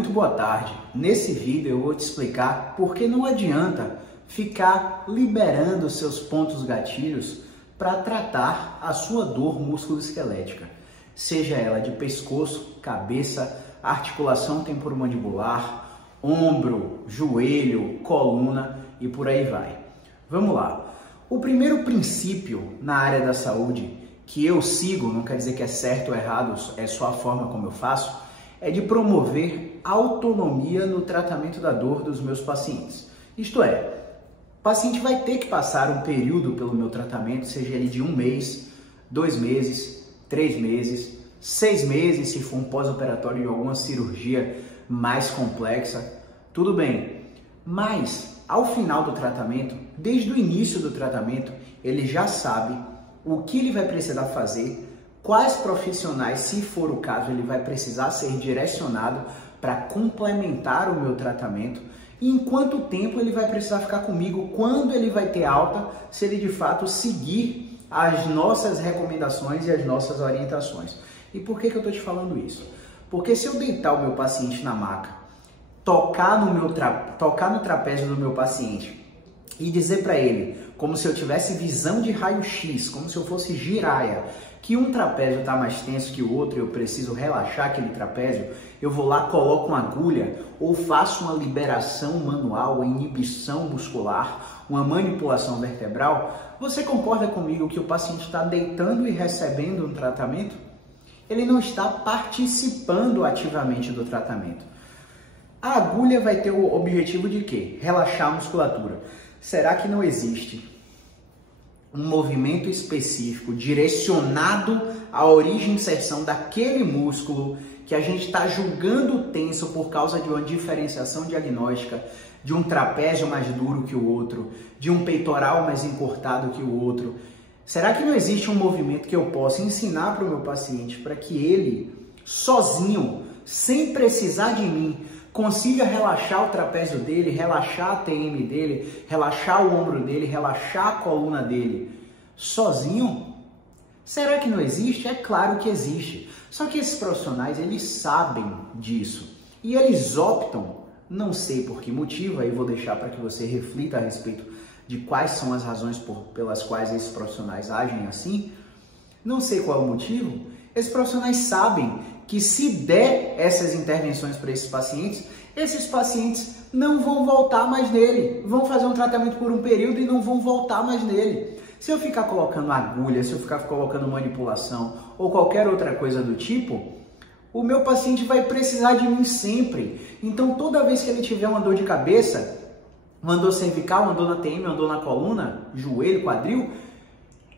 Muito boa tarde. Nesse vídeo eu vou te explicar por que não adianta ficar liberando seus pontos gatilhos para tratar a sua dor musculoesquelética, seja ela de pescoço, cabeça, articulação temporomandibular, ombro, joelho, coluna e por aí vai. Vamos lá. O primeiro princípio na área da saúde que eu sigo, não quer dizer que é certo ou errado, é só a forma como eu faço, é de promover autonomia no tratamento da dor dos meus pacientes. Isto é, o paciente vai ter que passar um período pelo meu tratamento, seja ele de 1 mês, 2 meses, 3 meses, 6 meses, se for um pós-operatório de alguma cirurgia mais complexa, tudo bem. Mas, ao final do tratamento, desde o início do tratamento, ele já sabe o que ele vai precisar fazer, quais profissionais, se for o caso, ele vai precisar ser direcionado para complementar o meu tratamento e em quanto tempo ele vai precisar ficar comigo, quando ele vai ter alta, se ele de fato seguir as nossas recomendações e as nossas orientações. E por que eu estou te falando isso? Porque se eu deitar o meu paciente na maca, tocar no trapézio do meu paciente e dizer para ele, como se eu tivesse visão de raio-x, como se eu fosse giraia, que um trapézio está mais tenso que o outro e eu preciso relaxar aquele trapézio, eu vou lá, coloco uma agulha ou faço uma liberação manual, uma inibição muscular, uma manipulação vertebral, você concorda comigo que o paciente está deitando e recebendo um tratamento? Ele não está participando ativamente do tratamento. A agulha vai ter o objetivo de quê? Relaxar a musculatura. Será que não existe um movimento específico direcionado à origem e inserção daquele músculo que a gente está julgando tenso por causa de uma diferenciação diagnóstica, de um trapézio mais duro que o outro, de um peitoral mais encurtado que o outro? Será que não existe um movimento que eu possa ensinar para o meu paciente para que ele, sozinho, sem precisar de mim, consiga relaxar o trapézio dele, relaxar a TM dele, relaxar o ombro dele, relaxar a coluna dele, sozinho? Será que não existe? É claro que existe. Só que esses profissionais, eles sabem disso. E eles optam, não sei por que motivo, aí vou deixar para que você reflita a respeito de quais são as razões pelas quais esses profissionais agem assim. Não sei qual é o motivo. Esses profissionais sabem que se der essas intervenções para esses pacientes não vão voltar mais nele, vão fazer um tratamento por um período e não vão voltar mais nele. Se eu ficar colocando agulha, se eu ficar colocando manipulação ou qualquer outra coisa do tipo, o meu paciente vai precisar de mim sempre. Então toda vez que ele tiver uma dor de cabeça, uma dor cervical, uma dor na TM, uma dor na coluna, joelho, quadril,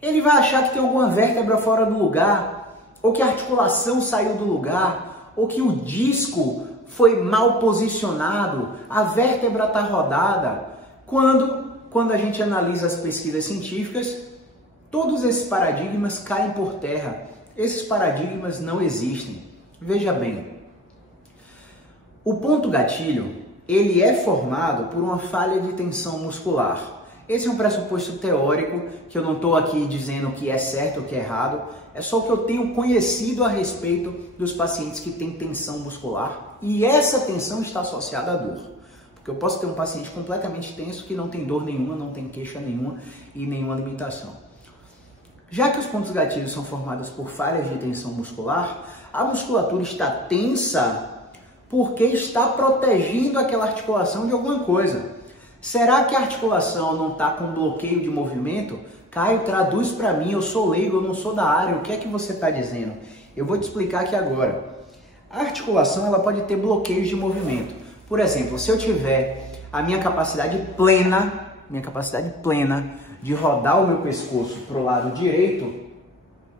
ele vai achar que tem alguma vértebra fora do lugar, ou que a articulação saiu do lugar, ou que o disco foi mal posicionado, a vértebra está rodada. Quando a gente analisa as pesquisas científicas, todos esses paradigmas caem por terra. Esses paradigmas não existem. Veja bem, o ponto gatilho, ele é formado por uma falha de tensão muscular. Esse é um pressuposto teórico, que eu não estou aqui dizendo que é certo ou que é errado, é só o que eu tenho conhecido a respeito dos pacientes que têm tensão muscular, e essa tensão está associada à dor. Porque eu posso ter um paciente completamente tenso que não tem dor nenhuma, não tem queixa nenhuma e nenhuma limitação. Já que os pontos gatilhos são formados por falhas de tensão muscular, a musculatura está tensa porque está protegendo aquela articulação de alguma coisa. Será que a articulação não está com bloqueio de movimento? Caio, traduz para mim, eu sou leigo, eu não sou da área, o que é que você está dizendo? Eu vou te explicar aqui agora. A articulação, ela pode ter bloqueios de movimento. Por exemplo, se eu tiver a minha capacidade plena de rodar o meu pescoço para o lado direito,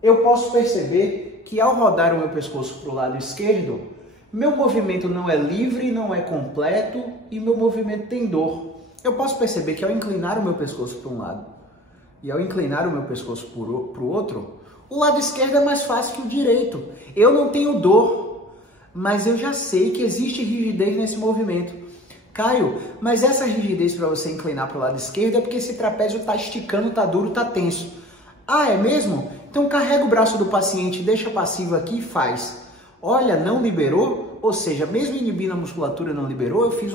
eu posso perceber que ao rodar o meu pescoço para o lado esquerdo, meu movimento não é livre, não é completo e meu movimento tem dor. Eu posso perceber que ao inclinar o meu pescoço para um lado e ao inclinar o meu pescoço para o outro, o lado esquerdo é mais fácil que o direito. Eu não tenho dor, mas eu já sei que existe rigidez nesse movimento. Caio, mas essa rigidez para você inclinar para o lado esquerdo é porque esse trapézio está esticando, está duro, está tenso. Ah, é mesmo? Então carrega o braço do paciente, deixa passivo aqui e faz. Olha, não liberou? ou seja, mesmo inibindo a musculatura não liberou, eu fiz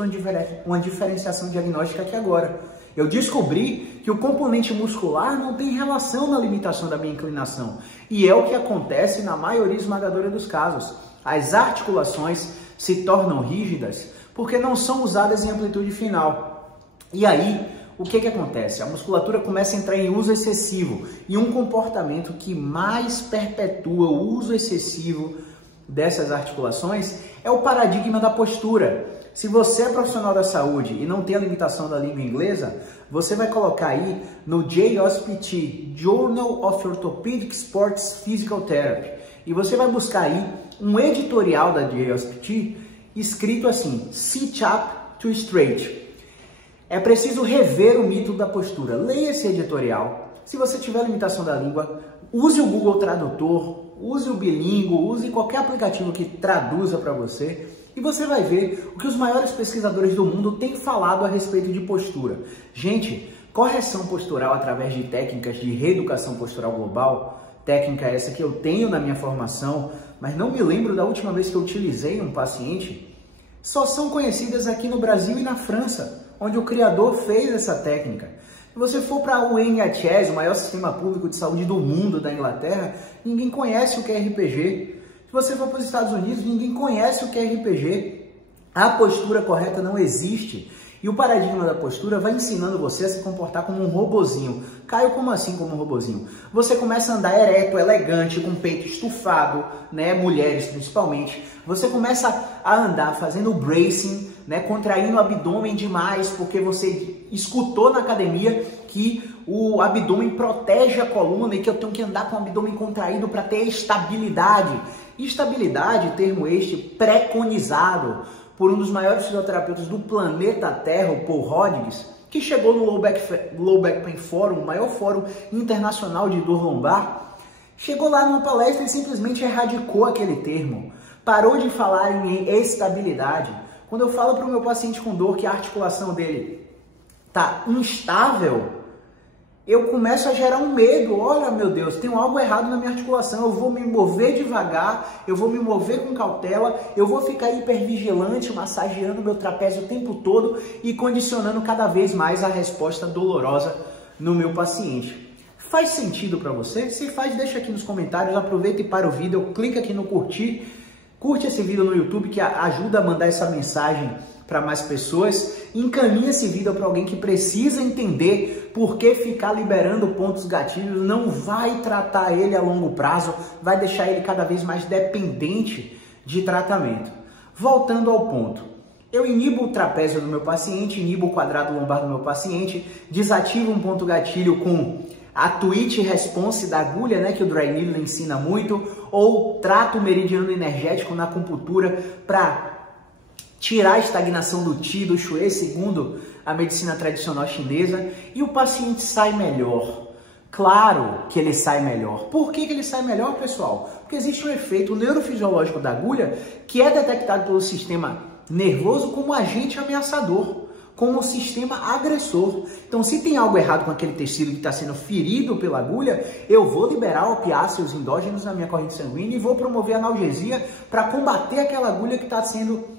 uma diferenciação diagnóstica aqui agora. Eu descobri que o componente muscular não tem relação na limitação da minha inclinação. E é o que acontece na maioria esmagadora dos casos. As articulações se tornam rígidas porque não são usadas em amplitude final. E aí, o que acontece? A musculatura começa a entrar em uso excessivo. E um comportamento que mais perpetua o uso excessivo dessas articulações é o paradigma da postura. Se você é profissional da saúde e não tem a limitação da língua inglesa, você vai colocar aí no JOSPT, Journal of Orthopedic Sports Physical Therapy, e você vai buscar aí um editorial da JOSPT escrito assim: Sit up to straight. É preciso rever o mito da postura. Leia esse editorial. Se você tiver limitação da língua, use o Google Tradutor, use o Bilingo, use qualquer aplicativo que traduza para você. E você vai ver o que os maiores pesquisadores do mundo têm falado a respeito de postura. Gente, correção postural através de técnicas de reeducação postural global, técnica essa que eu tenho na minha formação, mas não me lembro da última vez que eu utilizei um paciente, só são conhecidas aqui no Brasil e na França, onde o criador fez essa técnica. Se você for para o NHS, o maior sistema público de saúde do mundo da Inglaterra, ninguém conhece o que é RPG. Se você for para os Estados Unidos, ninguém conhece o que é RPG. A postura correta não existe. E o paradigma da postura vai ensinando você a se comportar como um robozinho. Caio, como assim como um robozinho? Você começa a andar ereto, elegante, com o peito estufado, né? Mulheres principalmente. Você começa a andar fazendo bracing, né? Contraindo o abdômen demais, porque você escutou na academia que o abdômen protege a coluna e que eu tenho que andar com o abdômen contraído para ter estabilidade. Estabilidade, termo este preconizado por um dos maiores fisioterapeutas do planeta Terra, o Paul Rodgers, que chegou no Low Back Pain Forum, o maior fórum internacional de dor lombar, chegou lá numa palestra e simplesmente erradicou aquele termo. Parou de falar em estabilidade. Quando eu falo para o meu paciente com dor que a articulação dele está instável, eu começo a gerar um medo. Olha, meu Deus, tem algo errado na minha articulação, eu vou me mover devagar, eu vou me mover com cautela, eu vou ficar hipervigilante, massageando meu trapézio o tempo todo e condicionando cada vez mais a resposta dolorosa no meu paciente. Faz sentido para você? Se faz, deixa aqui nos comentários, aproveita e para o vídeo, clica aqui no curtir, curte esse vídeo no YouTube que ajuda a mandar essa mensagem para mais pessoas, encaminha esse vídeo para alguém que precisa entender por que ficar liberando pontos gatilhos não vai tratar ele a longo prazo, vai deixar ele cada vez mais dependente de tratamento. Voltando ao ponto, eu inibo o trapézio do meu paciente, inibo o quadrado lombar do meu paciente, desativo um ponto gatilho com a twitch response da agulha, né, que o Dry Needle ensina muito, ou trato o meridiano energético na acupuntura para tirar a estagnação do Qi, do Shui, segundo a medicina tradicional chinesa, e o paciente sai melhor. Claro que ele sai melhor. Por que ele sai melhor, pessoal? Porque existe um efeito neurofisiológico da agulha que é detectado pelo sistema nervoso como agente ameaçador, como sistema agressor. Então, se tem algo errado com aquele tecido que está sendo ferido pela agulha, eu vou liberar opiáceos endógenos na minha corrente sanguínea e vou promover analgesia para combater aquela agulha que está sendo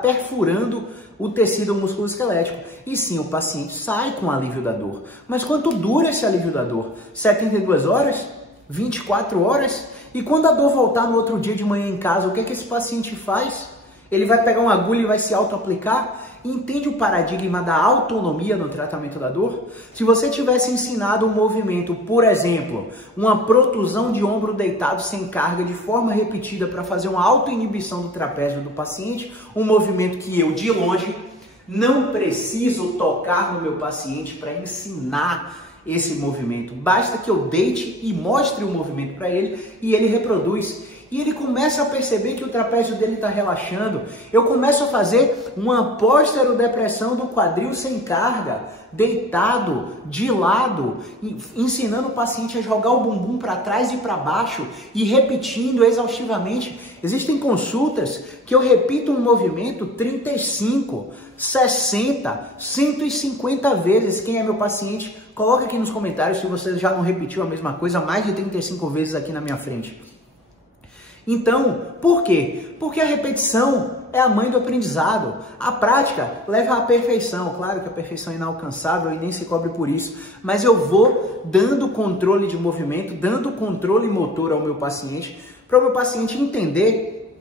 perfurando o tecido musculoesquelético. E sim, o paciente sai com alívio da dor. Mas quanto dura esse alívio da dor? 72 horas? 24 horas? E quando a dor voltar no outro dia de manhã em casa, o que é que esse paciente faz? Ele vai pegar uma agulha e vai se auto-aplicar? Entende o paradigma da autonomia no tratamento da dor? Se você tivesse ensinado um movimento, por exemplo, uma protusão de ombro deitado sem carga de forma repetida para fazer uma autoinibição do trapézio do paciente, um movimento que eu, de longe, não preciso tocar no meu paciente para ensinar esse movimento. Basta que eu deite e mostre o movimento para ele e ele reproduz. E ele começa a perceber que o trapézio dele está relaxando. Eu começo a fazer uma posterodepressão do quadril sem carga, deitado, de lado, ensinando o paciente a jogar o bumbum para trás e para baixo e repetindo exaustivamente. Existem consultas que eu repito um movimento 35, 60, 150 vezes. Quem é meu paciente? Coloca aqui nos comentários se você já não repetiu a mesma coisa mais de 35 vezes aqui na minha frente. Então, por quê? Porque a repetição é a mãe do aprendizado. A prática leva à perfeição. Claro que a perfeição é inalcançável e nem se cobre por isso, mas eu vou dando controle de movimento, dando controle motor ao meu paciente, para o meu paciente entender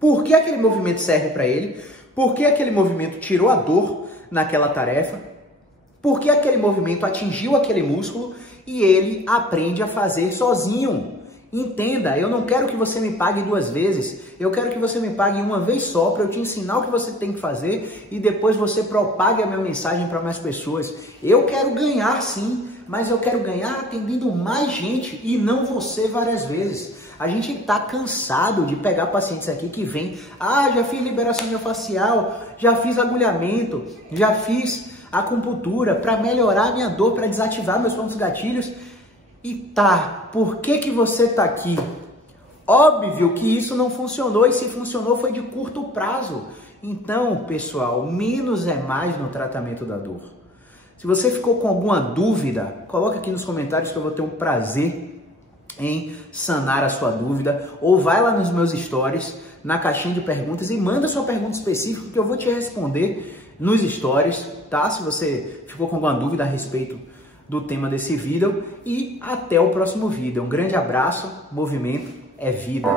por que aquele movimento serve para ele, por que aquele movimento tirou a dor naquela tarefa, por que aquele movimento atingiu aquele músculo e ele aprende a fazer sozinho. Entenda, eu não quero que você me pague 2 vezes, eu quero que você me pague uma vez só para eu te ensinar o que você tem que fazer e depois você propague a minha mensagem para mais pessoas. Eu quero ganhar sim, mas eu quero ganhar atendendo mais gente e não você várias vezes. A gente está cansado de pegar pacientes aqui que vêm, já fiz liberação miofascial, já fiz agulhamento, já fiz acupuntura para melhorar a minha dor, para desativar meus pontos gatilhos. E por que você está aqui? Óbvio que isso não funcionou, e se funcionou foi de curto prazo. Então, pessoal, menos é mais no tratamento da dor. Se você ficou com alguma dúvida, coloca aqui nos comentários que eu vou ter um prazer em sanar a sua dúvida, ou vai lá nos meus stories, na caixinha de perguntas, e manda sua pergunta específica que eu vou te responder nos stories, tá? Se você ficou com alguma dúvida a respeito do tema desse vídeo, e até o próximo vídeo. Um grande abraço, movimento é vida.